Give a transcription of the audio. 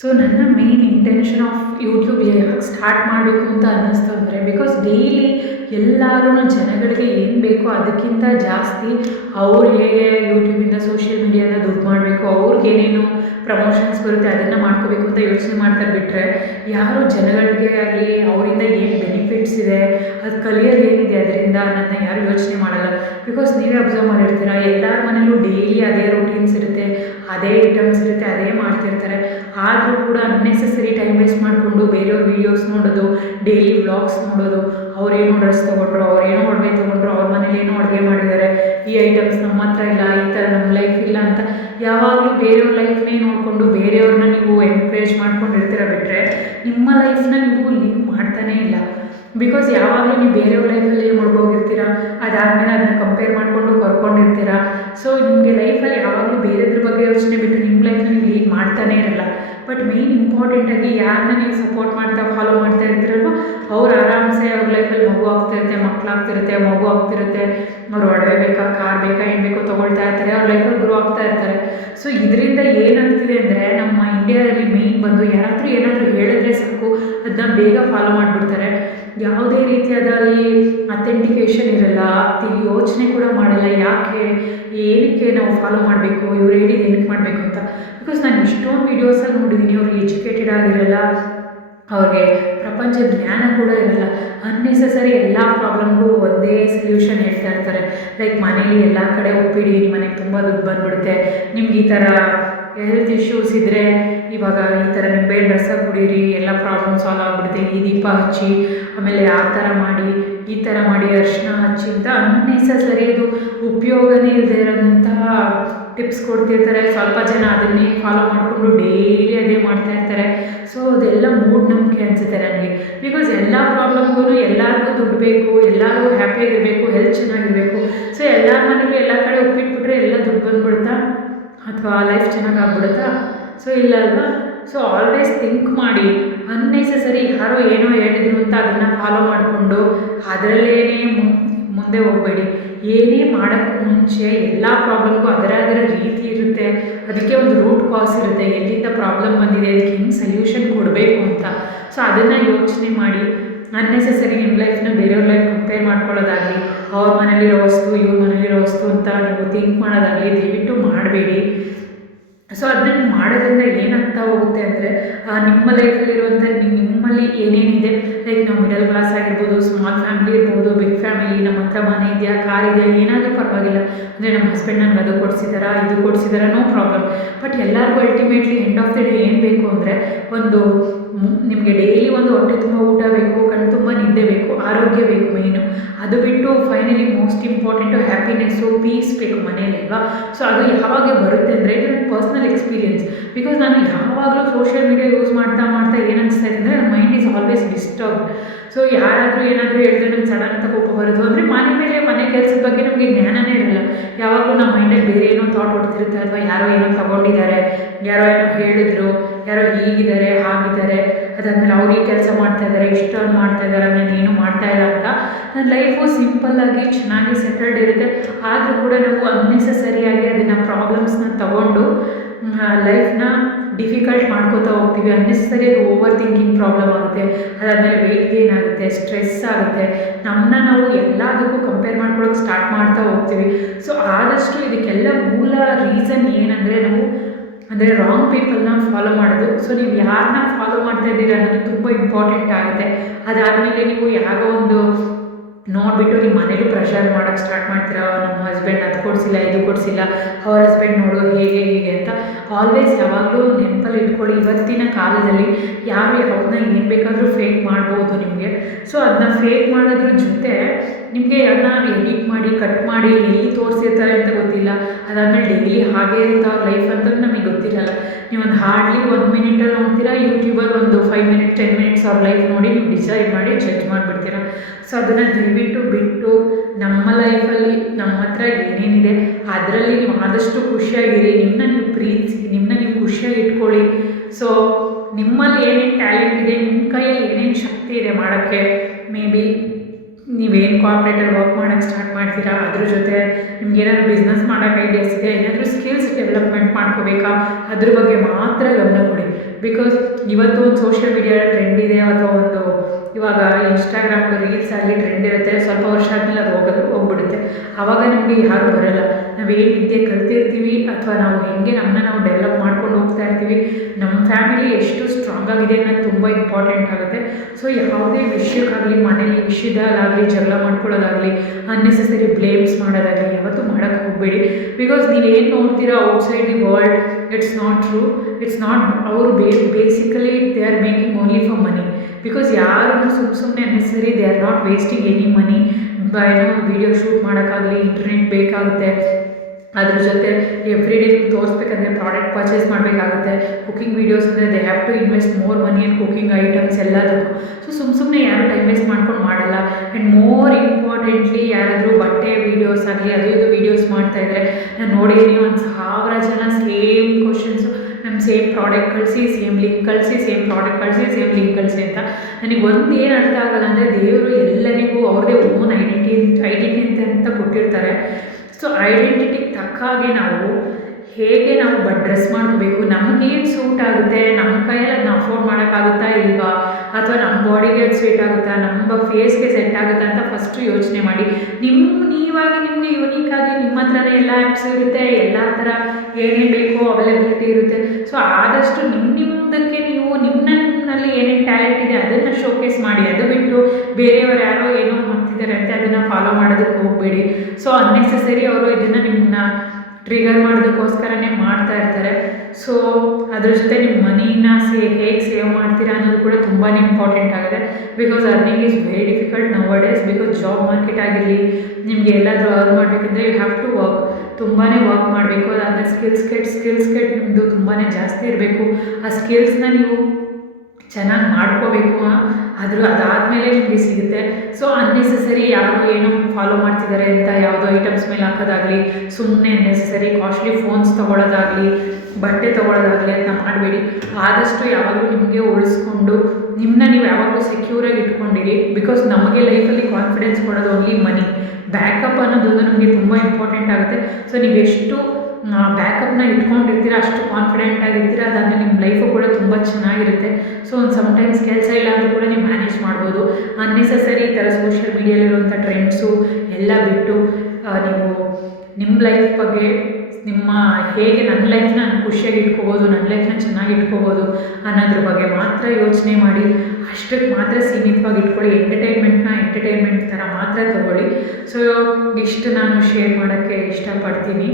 So ನನ್ನ main intention of YouTube ಯಾಕೆ start ಮಾಡಬೇಕು ಅಂತ ಅನ್ನಿಸ್ತು ಅಂದರೆ ಬಿಕಾಸ್ ಡೈಲಿ ಎಲ್ಲರೂ ಜನಗಳಿಗೆ ಏನು ಬೇಕೋ ಅದಕ್ಕಿಂತ ಜಾಸ್ತಿ ಅವ್ರು ಹೇಗೆ ಯೂಟ್ಯೂಬಿಂದ ಸೋಷಿಯಲ್ ಮೀಡಿಯಾದ ದುಡ್ಡು ಮಾಡಬೇಕು ಅವ್ರಿಗೇನೇನು ಪ್ರಮೋಷನ್ಸ್ ಬರುತ್ತೆ ಅದನ್ನು ಮಾಡ್ಕೋಬೇಕು ಅಂತ ಯೋಚನೆ ಮಾಡ್ತಾರೆ ಬಿಟ್ಟರೆ ಯಾರು ಜನಗಳಿಗೆ ಆಗಲಿ ಅವರಿಂದ ಏನು ಬೆನಿಫಿಟ್ಸ್ ಇದೆ ಅದು ಕಲಿಯೋದು ಏನಿದೆ ಅದರಿಂದ ಅನ್ನೋದನ್ನ ಯಾರು ಯೋಚನೆ ಮಾಡಲ್ಲ. ಬಿಕಾಸ್ ನೀವೇ ಅಬ್ಸರ್ವ್ ಮಾಡಿರ್ತೀರ ಎಲ್ಲರ ಮನೇಲೂ ಡೈಲಿ ಅದೇ ರೂಟೀನ್ಸ್ ಇರುತ್ತೆ, ಅದೇ ಐಟಮ್ಸ್ ಇರುತ್ತೆ, ಅದೇ ಮಾಡ್ತಿರ್ತಾರೆ. ಆದರೂ ಕೂಡ ಅನ್ನೆಸೆಸರಿ ಟೈಮ್ ವೇಸ್ಟ್ ಮಾಡಿಕೊಂಡು ಬೇರೆಯವ್ರ ವೀಡಿಯೋಸ್ ನೋಡೋದು, ಡೈಲಿ ವ್ಲಾಗ್ಸ್ ನೋಡೋದು, ಅವ್ರೇನೋ ಡ್ರೆಸ್ ತೊಗೊಂಡ್ರು, ಅವ್ರೇನೋ ಒಡವೆ ತೊಗೊಂಡ್ರು, ಅವ್ರ ಮನೇಲಿ ಏನೋ ಅಡುಗೆ ಮಾಡಿದ್ದಾರೆ, ಈ ಐಟಮ್ಸ್ ನಮ್ಮ ಹತ್ರ ಇಲ್ಲ, ಈ ಥರ ನಮ್ಮ ಲೈಫ್ ಇಲ್ಲ ಅಂತ ಯಾವಾಗಲೂ ಬೇರೆಯವ್ರ ಲೈಫ್ನೇ ನೋಡಿಕೊಂಡು ಬೇರೆಯವ್ರನ್ನ ನೀವು ಎನ್ಕರೇಜ್ ಮಾಡ್ಕೊಂಡಿರ್ತೀರ ಬಿಟ್ಟರೆ ನಿಮ್ಮ ಲೈಫ್ನ ನೀವು ಲೀವ್ ಮಾಡ್ತಾನೇ ಇಲ್ಲ. ಬಿಕಾಸ್ ಯಾವಾಗಲೂ ನೀವು ಬೇರೆಯವ್ರ ಲೈಫಲ್ಲಿ ಮುಳುಗೋಗಿರ್ತೀರ, ಅದಾದಮೇಲೆ ಅದನ್ನ ಕಂಪೇರ್ ಮಾಡಿಕೊಂಡು ಕರ್ಕೊಂಡಿರ್ತೀರ. ಸೊ ನಿಮಗೆ ಲೈಫಲ್ಲಿ ಯಾವಾಗಲೂ ಬೇರೆದ್ರ ಬಗ್ಗೆ ಯೋಚನೆ ಬಿಟ್ಟು ನಿಮ್ಮ ಲೈಫ್ನ ನೀವು ಲೀಡ್ ಮಾಡ್ತಾನೇ ಇರಲ್ಲ. ಬಟ್ ಮೇಯ್ನ್ ಇಂಪಾರ್ಟೆಂಟಾಗಿ ಯಾರನ್ನ ನೀವು ಸಪೋರ್ಟ್ ಮಾಡ್ತಾ ಫಾಲೋ ಮಾಡ್ತಾ ಇರ್ತೀರಲ್ವ ಅವ್ರು ಆರಾಮ್ಸೆ ಅವ್ರ ಲೈಫಲ್ಲಿ ಮಗು ಆಗ್ತಿರುತ್ತೆ, ಮಕ್ಕಳಾಗ್ತಿರುತ್ತೆ, ಮಗು ಆಗ್ತಿರುತ್ತೆ, ಅವ್ರು ಒಡವೆ ಬೇಕಾ, ಕಾರ್ ಬೇಕಾ, ಏನು ಬೇಕೋ ತೊಗೊಳ್ತಾ ಇರ್ತಾರೆ, ಅವ್ರ ಲೈಫಲ್ಲಿ ಗ್ರೋ ಆಗ್ತಾ ಇರ್ತಾರೆ. ಸೊ ಇದರಿಂದ ಏನಾಗ್ತಿದೆ ಅಂದರೆ ನಮ್ಮ ಇಂಡಿಯಾದಲ್ಲಿ ಮೇಯ್ನ್ ಬಂದು ಯಾರಾದರೂ ಏನಾದರೂ ಹೇಳಿದ್ರೆ ಸಾಕು ಅದನ್ನ ಬೇಗ ಫಾಲೋ ಮಾಡಿಬಿಡ್ತಾರೆ. ಯಾವುದೇ ರೀತಿಯಾದಲ್ಲಿ ಅಥೆಂಟಿಕೇಷನ್ ಇರಲ್ಲ, ಯೋಚನೆ ಕೂಡ ಮಾಡಲ್ಲ ಯಾಕೆ ಏನಕ್ಕೆ ನಾವು ಫಾಲೋ ಮಾಡಬೇಕು, ಇವ್ರು ಹೇಳಿದ್ದು ಏನಕ್ಕೆ ಮಾಡಬೇಕು ಅಂತ. ಬಿಕಾಸ್ ನಾನು ಎಷ್ಟೊಂದು ವೀಡಿಯೋಸಲ್ಲಿ ನೋಡಿದ್ದೀನಿ, ಅವ್ರು ಎಜುಕೇಟೆಡ್ ಆಗಿರಲ್ಲ, ಅವ್ರಿಗೆ ಪ್ರಪಂಚದ ಜ್ಞಾನ ಕೂಡ ಇರಲ್ಲ. ಅನ್ನೆಸೆಸರಿ ಎಲ್ಲ ಪ್ರಾಬ್ಲಮ್ಗೂ ಒಂದೇ ಸೊಲ್ಯೂಷನ್ ಹೇಳ್ತಾ ಇರ್ತಾರೆ. ಲೈಕ್ ಮನೇಲಿ ಎಲ್ಲ ಕಡೆ ಒಪ್ಪಿಡಿ, ನಿಮ್ಮ ಮನೆಗೆ ತುಂಬ ದುಡ್ಡು ಬಂದುಬಿಡುತ್ತೆ, ನಿಮ್ಗೆ ಈ ಥರ ಹೆಲ್ತ್ ಇಶ್ಯೂಸ್ ಇದ್ದರೆ ಇವಾಗ ಈ ಥರ ನಿಂಬೆಹಣ್ಣು ರಸ ಕುಡೀರಿ, ಎಲ್ಲ ಪ್ರಾಬ್ಲಮ್ ಸಾಲ್ವ್ ಆಗಿಬಿಡುತ್ತೆ, ಈ ದೀಪ ಹಚ್ಚಿ, ಆಮೇಲೆ ಆ ಥರ ಮಾಡಿ, ಈ ಥರ ಮಾಡಿ, ಅರಿಶಿನ ಹಚ್ಚಿ ಅಂತ ಅನ್ನೆಸೆಸರಿ ಅದು ಉಪಯೋಗನೇ ಇಲ್ಲದೆ ಇರೋಂಥ ಟಿಪ್ಸ್ ಕೊಡ್ತಿರ್ತಾರೆ. ಸ್ವಲ್ಪ ಜನ ಅದನ್ನೇ ಫಾಲೋ ಮಾಡಿಕೊಂಡು ಡೈಲಿ ಅದೇ ಮಾಡ್ತಾ ಇರ್ತಾರೆ. ಸೊ ಅದೆಲ್ಲ ಮೂಢನಂಬಿಕೆ ಅನಿಸುತ್ತೆ ನನಗೆ. ಬಿಕಾಸ್ ಎಲ್ಲ ಪ್ರಾಬ್ಲಮ್ಗೂ ಎಲ್ಲರಿಗೂ ದುಡ್ಡು ಬೇಕು, ಎಲ್ಲರೂ ಹ್ಯಾಪಿಯಾಗಿರಬೇಕು, ಹೆಲ್ತ್ ಚೆನ್ನಾಗಿರಬೇಕು. ಸೊ ಎಲ್ಲರ ಮನೆಗೂ ಎಲ್ಲ ಕಡೆ ಒಪ್ಪಿಟ್ಬಿಟ್ರೆ ಎಲ್ಲ ದುಡ್ಡು ಬಂದ್ಬಿಡುತ್ತಾ ಅಥವಾ ಲೈಫ್ ಚೆನ್ನಾಗಾಗ್ಬಿಡುತ್ತಾ? ಸೊ ಇಲ್ಲ ಅಲ್ವಾ? ಸೊ ಆಲ್ವೇಸ್ ಥಿಂಕ್ ಮಾಡಿ, ಅನ್ನೆಸೆಸರಿ ಯಾರೋ ಏನೋ ಹೇಳಿದ್ರು ಅಂತ ಅದನ್ನು ಫಾಲೋ ಮಾಡಿಕೊಂಡು ಅದರಲ್ಲೇ ಮುಂದೆ ಹೋಗಬೇಡಿ. ಏನೇ ಮಾಡೋಕ್ಕೂ ಮುಂಚೆ ಎಲ್ಲ ಪ್ರಾಬ್ಲಮ್ಗೂ ಅದರ ರೀತಿ ಇರುತ್ತೆ, ಅದಕ್ಕೆ ಒಂದು ರೂಟ್ ಕಾಸ್ ಇರುತ್ತೆ, ಎಲ್ಲಿಂದ ಪ್ರಾಬ್ಲಮ್ ಬಂದಿದೆ, ಅದಕ್ಕೆ ಹೆಂಗೆ ಸೊಲ್ಯೂಷನ್ ಕೊಡಬೇಕು ಅಂತ. ಸೊ ಅದನ್ನು ಯೋಚನೆ ಮಾಡಿ. ಅನ್ನೆಸೆಸರಿ ನಿಮ್ಮ ಲೈಫ್ನ ಬೇರೆಯವ್ರ ಲೈಫ್ ಕಂಪೇರ್ ಮಾಡ್ಕೊಳ್ಳೋದಾಗಲಿ, ಅವ್ರ ಮನೇಲಿರೋ ವಸ್ತು ಇವ್ರ ಮನೇಲಿರೋ ವಸ್ತು ಅಂತ ನೀವು ಥಿಂಕ್ ಮಾಡೋದಾಗಲಿ ದಯವಿಟ್ಟು ಮಾಡಬೇಡಿ. ಸೊ ಅದನ್ನು ಮಾಡೋದ್ರಿಂದ ಏನಾಗ್ತಾ ಹೋಗುತ್ತೆ ಅಂದರೆ ನಿಮ್ಮ ಲೈಫಲ್ಲಿರುವಂಥ ನಿಮ್ಮಲ್ಲಿ ಏನೇನಿದೆ, ಲೈಕ್ ನಾವು ಮಿಡಲ್ ಕ್ಲಾಸ್ ಆಗಿರ್ಬೋದು, ಸ್ಮಾಲ್ ಫ್ಯಾಮಿಲಿ ಇರ್ಬೋದು, ಬಿಗ್ ಫ್ಯಾಮಿಲಿ, ನಮ್ಮ ಹತ್ರ ಮನೆ ಇದೆಯಾ, ಕಾರ್ ಇದೆಯಾ, ಏನಾದರೂ ಪರವಾಗಿಲ್ಲ. ಅಂದರೆ ನಮ್ಮ ಹಸ್ಬೆಂಡ್ ನನಗೆ ಅದು ಕೊಡಿಸಿದಾರಾ, ಇದು ಕೊಡಿಸಿದಾರಾ, ನೋ ಪ್ರಾಬ್ಲಮ್. ಬಟ್ ಎಲ್ಲರಿಗೂ ultimately end of the day ಏನು ಬೇಕು ಅಂದರೆ ಒಂದು ನಿಮಗೆ ಡೈಲಿ ಒಂದು ಹೊಟ್ಟೆ ತುಂಬ ಊಟ ಬೇಕು, ಕಣ್ಣು ತುಂಬ ನಿದ್ದೆ ಬೇಕು, ಆರೋಗ್ಯ ಬೇಕು ಮೇಯ್ನು. ಅದು ಬಿಟ್ಟು finally most important happiness, peace ಬೇಕು ಮನೇಲಿ ಅಲ್ವಾ? ಸೊ ಅದು ಯಾವಾಗ ಬರುತ್ತೆ ಅಂದರೆ ಇದು ನನ್ನ ಪರ್ಸ್ನಲ್ ಎಕ್ಸ್ಪೀರಿಯನ್ಸ್. ಬಿಕಾಸ್ ನಾನು ಯಾವಾಗಲೂ ಸೋಷಿಯಲ್ ಮೀಡಿಯಾ ಯೂಸ್ ಮಾಡ್ತಾ ಏನು ಅನಿಸ್ತಾ ಇದೆ ಅಂದರೆ ನನ್ನ mind is always disturb. So ಯಾರಾದರೂ ಏನಾದರೂ ಹೇಳಿದ್ರೆ ನಂಗೆ ಸಡನ್ ಅಂತ ಕೋಪ ಬರೋದು. ಅಂದರೆ ಮನೆ ಕೆಲಸದ ಬಗ್ಗೆ ನಮಗೆ ಜ್ಞಾನನೇ ಇರಲ್ಲ. ಯಾವಾಗಲೂ ನಮ್ಮ ಮೈಂಡಲ್ಲಿ ಬೇರೆ ಏನೋ ಥಾಟ್ ಓಡ್ತಿರುತ್ತೆ, ಅಥವಾ ಯಾರೋ ಏನೋ ತೊಗೊಂಡಿದ್ದಾರೆ, ಯಾರೋ ಏನೋ ಹೇಳಿದ್ರು, ಯಾರೋ ಹೀಗಿದ್ದಾರೆ ಹಾಗಿದ್ದಾರೆ, ಅದಾದಮೇಲೆ ಅವ್ರು ಈ ಕೆಲಸ ಮಾಡ್ತಾಯಿದ್ದಾರೆ, ಇಷ್ಟೊಂದು ಮಾಡ್ತಾಯಿದ್ದಾರೆ, ನಾನು ಏನೂ ಮಾಡ್ತಾಯಿಲ್ಲ ಅಂತ. ನನ್ನ ಲೈಫು ಸಿಂಪಲ್ಲಾಗಿ ಚೆನ್ನಾಗಿ ಸೆಟಲ್ಡ್ ಇರುತ್ತೆ. ಆದರೂ ಕೂಡ ನಾವು ಅನ್ನೆಸೆಸರಿಯಾಗಿ ಅದನ್ನು ಪ್ರಾಬ್ಲಮ್ಸ್ನ ತಗೊಂಡು ಲೈಫ್ನ ಡಿಫಿಕಲ್ಟ್ ಮಾಡ್ಕೋತಾ ಹೋಗ್ತೀವಿ. ಅನ್ನೆಸೆಸರಿ ಅದು ಓವರ್ ಥಿಂಕಿಂಗ್ ಪ್ರಾಬ್ಲಮ್ ಆಗುತ್ತೆ, ಅದಾದಮೇಲೆ ವೆಯ್ಟ್ ಗೇನ್ ಆಗುತ್ತೆ, ಸ್ಟ್ರೆಸ್ ಆಗುತ್ತೆ, ನಮ್ಮನ್ನ ನಾವು ಎಲ್ಲದಕ್ಕೂ ಕಂಪೇರ್ ಮಾಡ್ಕೊಳ್ಳೋಕೆ ಸ್ಟಾರ್ಟ್ ಮಾಡ್ತಾ ಹೋಗ್ತೀವಿ. ಸೊ ಆದಷ್ಟು ಇದಕ್ಕೆಲ್ಲ ಮೂಲ ರೀಸನ್ ಏನಂದರೆ ನಾವು ಅಂದರೆ ರಾಂಗ್ ಪೀಪಲ್ನ ಫಾಲೋ ಮಾಡೋದು. ಸೊ ನೀವು ಯಾರನ್ನ ಫಾಲೋ ಮಾಡ್ತಾ ಇದ್ದೀರಾ ಅನ್ನೋದು ತುಂಬ ಇಂಪಾರ್ಟೆಂಟ್ ಆಗುತ್ತೆ. ಅದಾದಮೇಲೆ ನೀವು ಯಾರೋ ಒಂದು ನೋಡಿಬಿಟ್ಟು ನಿಮ್ಮ ಮನೇಲೂ ಪ್ರೆಷರ್ ಮಾಡೋಕ್ಕೆ ಸ್ಟಾರ್ಟ್ ಮಾಡ್ತೀರಾ, ನಮ್ಮ ಹಸ್ಬೆಂಡ್ ಅದು ಕೊಡಿಸಿಲ್ಲ, ಇದು ಕೊಡಿಸಿಲ್ಲ, ಅವ್ರ ಹಸ್ಬೆಂಡ್ ನೋಡು ಹೇಗೆ ಹೀಗೆ ಅಂತ. ಆಲ್ವೇಸ್ ಯಾವಾಗಲೂ ನೆನಪಲ್ಲಿ ಇಟ್ಕೊಳ್ಳಿ, ಇವತ್ತಿನ ಕಾಲದಲ್ಲಿ ಯಾರು ಯಾವ್ದನ್ನ ಏನು ಬೇಕಾದರೂ ಫೇಕ್ ಮಾಡ್ಬೋದು ನಿಮಗೆ. ಸೊ ಅದನ್ನ ಫೇಕ್ ಮಾಡೋದ್ರ ಜೊತೆ ನಿಮಗೆ ಅದನ್ನ ಎಡಿಟ್ ಮಾಡಿ ಕಟ್ ಮಾಡಿ ಎಲ್ಲಿ ತೋರಿಸಿರ್ತಾರೆ ಅಂತ ಗೊತ್ತಿಲ್ಲ. ಅದಾದಮೇಲೆ ಡೈಲಿ ಹಾಗೇ ಇರುತ್ತೆ ಅವ್ರ ಲೈಫ್ ಅಂತ ನಮಗೆ ಗೊತ್ತಿರಲ್ಲ. ನೀವೊಂದು ಹಾರ್ಡ್ಲಿ 1 ಮಿನಿಟಲ್ಲಿ ನೋಡ್ತೀರಾ, ಯೂಟ್ಯೂಬಲ್ಲಿ ಒಂದು 5 ಮಿನಿಟ್ಸ್ 10 ಮಿನಿಟ್ಸ್ ಅವ್ರ ಲೈಫ್ ನೋಡಿ ನೀವು ಡಿಸೈಡ್ ಮಾಡಿ ಜಡ್ಜ್ ಮಾಡಿಬಿಡ್ತೀರ. ಸೊ ಅದನ್ನು ದಯವಿಟ್ಟು ಬಿಟ್ಟು ನಮ್ಮ ಲೈಫಲ್ಲಿ ನಮ್ಮ ಹತ್ರ ಏನೇನಿದೆ ಅದರಲ್ಲಿ ನೀವು ಆದಷ್ಟು ಖುಷಿಯಾಗಿರಿ, ನಿಮ್ಮನ್ನ ನೀವು ಪ್ರೀತಿಸಿ, ನಿಮ್ಮನ್ನ ನೀವು ಖುಷಿಯಾಗಿ ಇಟ್ಕೊಳ್ಳಿ. ಸೊ ನಿಮ್ಮಲ್ಲಿ ಏನೇನು ಟ್ಯಾಲೆಂಟ್ ಇದೆ, ನಿಮ್ಮ ಕೈಯಲ್ಲಿ ಏನೇನು ಶಕ್ತಿ ಇದೆ ಮಾಡೋಕ್ಕೆ, ಮೇ ಬಿ ನೀವೇನು ಕಾರ್ಪೊರೇಟಲ್ಲಿ ವರ್ಕ್ ಮಾಡೋಕ್ಕೆ ಸ್ಟಾರ್ಟ್ ಮಾಡ್ತೀರಾ, ಅದ್ರ ಜೊತೆ ನಿಮ್ಗೇನಾದ್ರು ಬಿಸ್ನೆಸ್ ಮಾಡೋಕ್ಕೆ ಐಡಿಯಾಸ್ ಇದೆ, ಏನಾದರೂ ಸ್ಕಿಲ್ಸ್ ಡೆವಲಪ್ಮೆಂಟ್ ಮಾಡ್ಕೋಬೇಕಾ, ಅದ್ರ ಬಗ್ಗೆ ಮಾತ್ರ ಗಮನ ಕೊಡಿ. ಬಿಕಾಸ್ ಇವತ್ತು ಒಂದು ಸೋಷಿಯಲ್ ಮೀಡಿಯಾ ಟ್ರೆಂಡ್ ಇದೆ ಅಥವಾ ಒಂದು ಇವಾಗ ಇನ್ಸ್ಟಾಗ್ರಾಮ್ ರೀಲ್ಸ್ ಆಗಲಿ ಟ್ರೆಂಡ್ ಇರುತ್ತೆ, ಸ್ವಲ್ಪ ವರ್ಷ ಆದಮೇಲೆ ಅದು ಹೋಗ್ಬಿಡುತ್ತೆ. ಆವಾಗ ನಮಗೆ ಯಾರೂ ಬರಲ್ಲ. ನಾವೇನು ವಿದ್ಯೆ ಕಲ್ತಿರ್ತೀವಿ ಅಥವಾ ನಾವು ಹೆಂಗೆ ನಮ್ಮನ್ನ ನಾವು ಡೆವಲಪ್ ಮಾಡ್ಕೊಂಡು ಹೋಗ್ತಾ ಇರ್ತೀವಿ, ನಮ್ಮ ಫ್ಯಾಮಿಲಿ ಎಷ್ಟು ಸ್ಟ್ರಾಂಗ್ ಆಗಿದೆ ಅನ್ನೋದು ತುಂಬ ಇಂಪಾರ್ಟೆಂಟ್ ಆಗುತ್ತೆ. ಸೊ ಯಾವುದೇ ವಿಷಯಕ್ಕಾಗಲಿ, ಮನೇಲಿ ವಿಷಯದಾಗಲಿ ಜಗಳ ಮಾಡ್ಕೊಳ್ಳೋದಾಗಲಿ, ಅನ್ನೆಸೆಸರಿ ಬ್ಲೇಮ್ಸ್ ಮಾಡೋದಾಗಲಿ ಯಾವತ್ತೂ ಮಾಡೋಕ್ಕೆ ಹೋಗಬೇಡಿ. ಬಿಕಾಸ್ ನೀವೇನು ನೋಡ್ತೀರಾ outside the world, it's not true. It's not ಅವರು basically they are making only for money. Because ಯಾರು ಸುಮ್ಮನೆ unnecessary they are not wasting any money. ಏನೋ ವಿಡಿಯೋ ಶೂಟ್ ಮಾಡೋಕ್ಕಾಗಲಿ ಇಂಟರ್ನೆಟ್ ಬೇಕಾಗುತ್ತೆ. ಅದ್ರ ಜೊತೆ ಎವ್ರಿ ಡೇ ತೋರಿಸ್ಬೇಕಂದ್ರೆ ಪ್ರಾಡಕ್ಟ್ ಪರ್ಚೇಸ್ ಮಾಡಬೇಕಾಗುತ್ತೆ. ಕುಕಿಂಗ್ ವೀಡಿಯೋಸ್ ಅಂದರೆ they have to invest more money and cooking items ಎಲ್ಲದಕ್ಕೂ. ಸೊ ಸುಮ್ಮನೆ ಯಾರು ಟೈಮ್ ವೇಸ್ಟ್ ಮಾಡ್ಕೊಂಡು ಮಾಡಲ್ಲ. ಆ್ಯಂಡ್ ಮೋರ್ ಇಂಪಾರ್ಟೆಂಟ್ಲಿ ಯಾರಾದರೂ ಬಟ್ಟೆ ವೀಡಿಯೋಸ್ ಆಗಲಿ ಅದು ಇದು ವೀಡಿಯೋಸ್ ಮಾಡ್ತಾಯಿದ್ರೆ ನಾನು ನೋಡಿದ್ದೀನಿ, ಒಂದು 1000 ಜನ ಸೇಮ್ ಕ್ವಶನ್ಸು, ನಮ್ಮ ಸೇಮ್ ಪ್ರಾಡಕ್ಟ್ ಕಳಿಸಿ, ಸೇಮ್ ಲಿಂಕ್ ಕಳಿಸಿ, ಸೇಮ್ ಪ್ರಾಡಕ್ಟ್ ಕಳಿಸಿ, ಸೇಮ್ ಲಿಂಕ್ ಕಳಿಸಿ ಅಂತ. ನನಗೆ ಒಂದು ಏನು ಅರ್ಥ ಆಗಲ್ಲ ಅಂದರೆ, ದೇವರು ಎಲ್ಲರಿಗೂ ಅವ್ರದ್ದೇ ಓನ್ ಐಡೆಂಟಿಟಿ ಅಂತ ಕೊಟ್ಟಿರ್ತಾರೆ. ಸೊ ಐಡೆಂಟಿಟಿಗೆ ತಕ್ಕ ಹಾಗೆ ನಾವು ಹೇಗೆ ನಾವು ಡ್ರೆಸ್ ಮಾಡ್ಕೋಬೇಕು, ನಮಗೇನು ಸೂಟ್ ಆಗುತ್ತೆ, ನಮ್ಮ ಕೈಯಲ್ಲಿ ಅದನ್ನ ಅಫೋರ್ಡ್ ಮಾಡೋಕ್ಕಾಗುತ್ತಾ ಇಲ್ವಾ, ಅಥವಾ ನಮ್ಮ ಬಾಡಿಗೆ ಅದು ಸೆಟ್ ಆಗುತ್ತಾ, ನಮ್ಮ ಫೇಸ್ಗೆ ಸೆಟ್ ಆಗುತ್ತಾ ಅಂತ ಫಸ್ಟು ಯೋಚನೆ ಮಾಡಿ. ನೀವಾಗಿ ನಿಮಗೆ ಯೂನಿಕಾಗಿ ನಿಮ್ಮ ಹತ್ರನೇ ಎಲ್ಲ ಆ್ಯಪ್ಸ್ ಇರುತ್ತೆ, ಎಲ್ಲ ಥರ ಏನೇನು ಬೇಕೋ ಅವೈಲಬಿಲಿಟಿ ಇರುತ್ತೆ. ಸೊ ಆದಷ್ಟು ನಿಮ್ಮದಕ್ಕೆ ನೀವು ನಿಮ್ಮಲ್ಲಿ ಏನೇನು ಟ್ಯಾಲೆಂಟ್ ಇದೆ ಅದನ್ನು ಶೋಕೇಸ್ ಮಾಡಿ. ಅದು ಬಿಟ್ಟು ಬೇರೆಯವರು ಯಾರೋ ಏನೋ ಮಾಡ್ತಿದ್ದಾರೆ ಅಂತ ಅದನ್ನು ಫಾಲೋ ಮಾಡೋದಕ್ಕೆ ಹೋಗಬೇಡಿ. ಸೊ ಅನ್ನೆಸೆಸರಿ ಅವರು ಇದನ್ನು ನಿಮ್ಮನ್ನ ಟ್ರಿಗರ್ ಮಾಡೋದಕ್ಕೋಸ್ಕರನೇ ಮಾಡ್ತಾ ಇರ್ತಾರೆ. ಸೊ ಅದ್ರ ಜೊತೆ ನಿಮ್ಮ ಮನಿನ ಹೇಗೆ ಸೇವ್ ಮಾಡ್ತೀರಾ ಅನ್ನೋದು ಕೂಡ ತುಂಬಾ ಇಂಪಾರ್ಟೆಂಟ್ ಆಗಿದೆ. Because earning is very difficult now days. Because job market ಆಗಿರಲಿ, ನಿಮಗೆ ಎಲ್ಲಾದರೂ ಅರ್ನ್ ಮಾಡಬೇಕಂದ್ರೆ ಯು ಹ್ಯಾವ್ ಟು ವರ್ಕ್, ತುಂಬಾ ವರ್ಕ್ ಮಾಡಬೇಕು. ಅದಾದ ಸ್ಕಿಲ್ಸ್ ಕೆಟ್ ನಿಮ್ಮದು ತುಂಬಾ ಜಾಸ್ತಿ ಇರಬೇಕು. ಆ ಸ್ಕಿಲ್ಸ್ನ ನೀವು ಚೆನ್ನಾಗಿ ಮಾಡ್ಕೋಬೇಕು. ಅದಾದಮೇಲೆ ನಿಮಗೆ ಸಿಗುತ್ತೆ. ಸೊ ಅನ್ನೆಸೆಸರಿ ಯಾರು ಏನೋ ಫಾಲೋ ಮಾಡ್ತಿದ್ದಾರೆ ಅಂತ ಯಾವುದೋ ಐಟಮ್ಸ್ ಮೇಲೆ ಹಾಕೋದಾಗಲಿ, ಸುಮ್ಮನೆ ಅನ್ನೆಸೆಸರಿ ಕಾಸ್ಟ್ಲಿ ಫೋನ್ಸ್ ತೊಗೊಳ್ಳೋದಾಗಲಿ, ಬಟ್ಟೆ ತೊಗೊಳ್ಳೋದಾಗಲಿ ಅಂತ ಮಾಡಬೇಡಿ. ಆದಷ್ಟು ಯಾವಾಗಲೂ ನಿಮಗೆ ಉಳಿಸ್ಕೊಂಡು ನಿಮ್ಮನ್ನ ನೀವು ಯಾವಾಗಲೂ ಸೆಕ್ಯೂರಾಗಿ ಇಟ್ಕೊಂಡಿರಿ. ಬಿಕಾಸ್ ನಮಗೆ ಲೈಫಲ್ಲಿ ಕಾನ್ಫಿಡೆನ್ಸ್ ಕೊಡೋದು ಓನ್ಲಿ ಮನಿ. ಬ್ಯಾಕಪ್ ಅನ್ನೋದೊಂದು ನಮಗೆ ತುಂಬ ಇಂಪಾರ್ಟೆಂಟ್ ಆಗುತ್ತೆ. ಸೊ ನೀವೆಷ್ಟು ಬ್ಯಾಕಪ್ನ ಇಟ್ಕೊಂಡಿರ್ತೀರ ಅಷ್ಟು ಕಾನ್ಫಿಡೆಂಟ್ ಆಗಿರ್ತೀರ, ಅದಾದಮೇಲೆ ನಿಮ್ಮ ಲೈಫು ಕೂಡ ತುಂಬ ಚೆನ್ನಾಗಿರುತ್ತೆ. ಸೊ ಒಂದು ಸಮ್ಟೈಮ್ಸ್ ಕೆಲಸ ಇಲ್ಲ ಅಂದರೂ ಕೂಡ ನೀವು ಮ್ಯಾನೇಜ್ ಮಾಡ್ಬೋದು. ಅನ್ನೆಸೆಸರಿ ಈ ಥರ ಸೋಷಿಯಲ್ ಮೀಡಿಯಾಲಿರುವಂಥ ಟ್ರೆಂಡ್ಸು ಎಲ್ಲ ಬಿಟ್ಟು ನೀವು ನಿಮ್ಮ ಲೈಫ್ ಬಗ್ಗೆ ಹೇಗೆ ನನ್ನ ಲೈಫ್ನ ನಾನು ಖುಷಿಯಾಗಿ ಇಟ್ಕೋಬೋದು, ನನ್ನ ಲೈಫ್ನ ಚೆನ್ನಾಗಿ ಇಟ್ಕೋಬೋದು ಅನ್ನೋದ್ರ ಬಗ್ಗೆ ಮಾತ್ರ ಯೋಚನೆ ಮಾಡಿ. ಅಷ್ಟಕ್ಕೆ ಮಾತ್ರ ಸೀಮಿತವಾಗಿ ಇಟ್ಕೊಳ್ಳಿ. ಎಂಟರ್ಟೈನ್ಮೆಂಟ್ ಥರ ಮಾತ್ರ ತೊಗೊಳ್ಳಿ. ಸೊ ಇಷ್ಟು ನಾನು ಶೇರ್ ಮಾಡೋಕ್ಕೆ ಇಷ್ಟಪಡ್ತೀನಿ.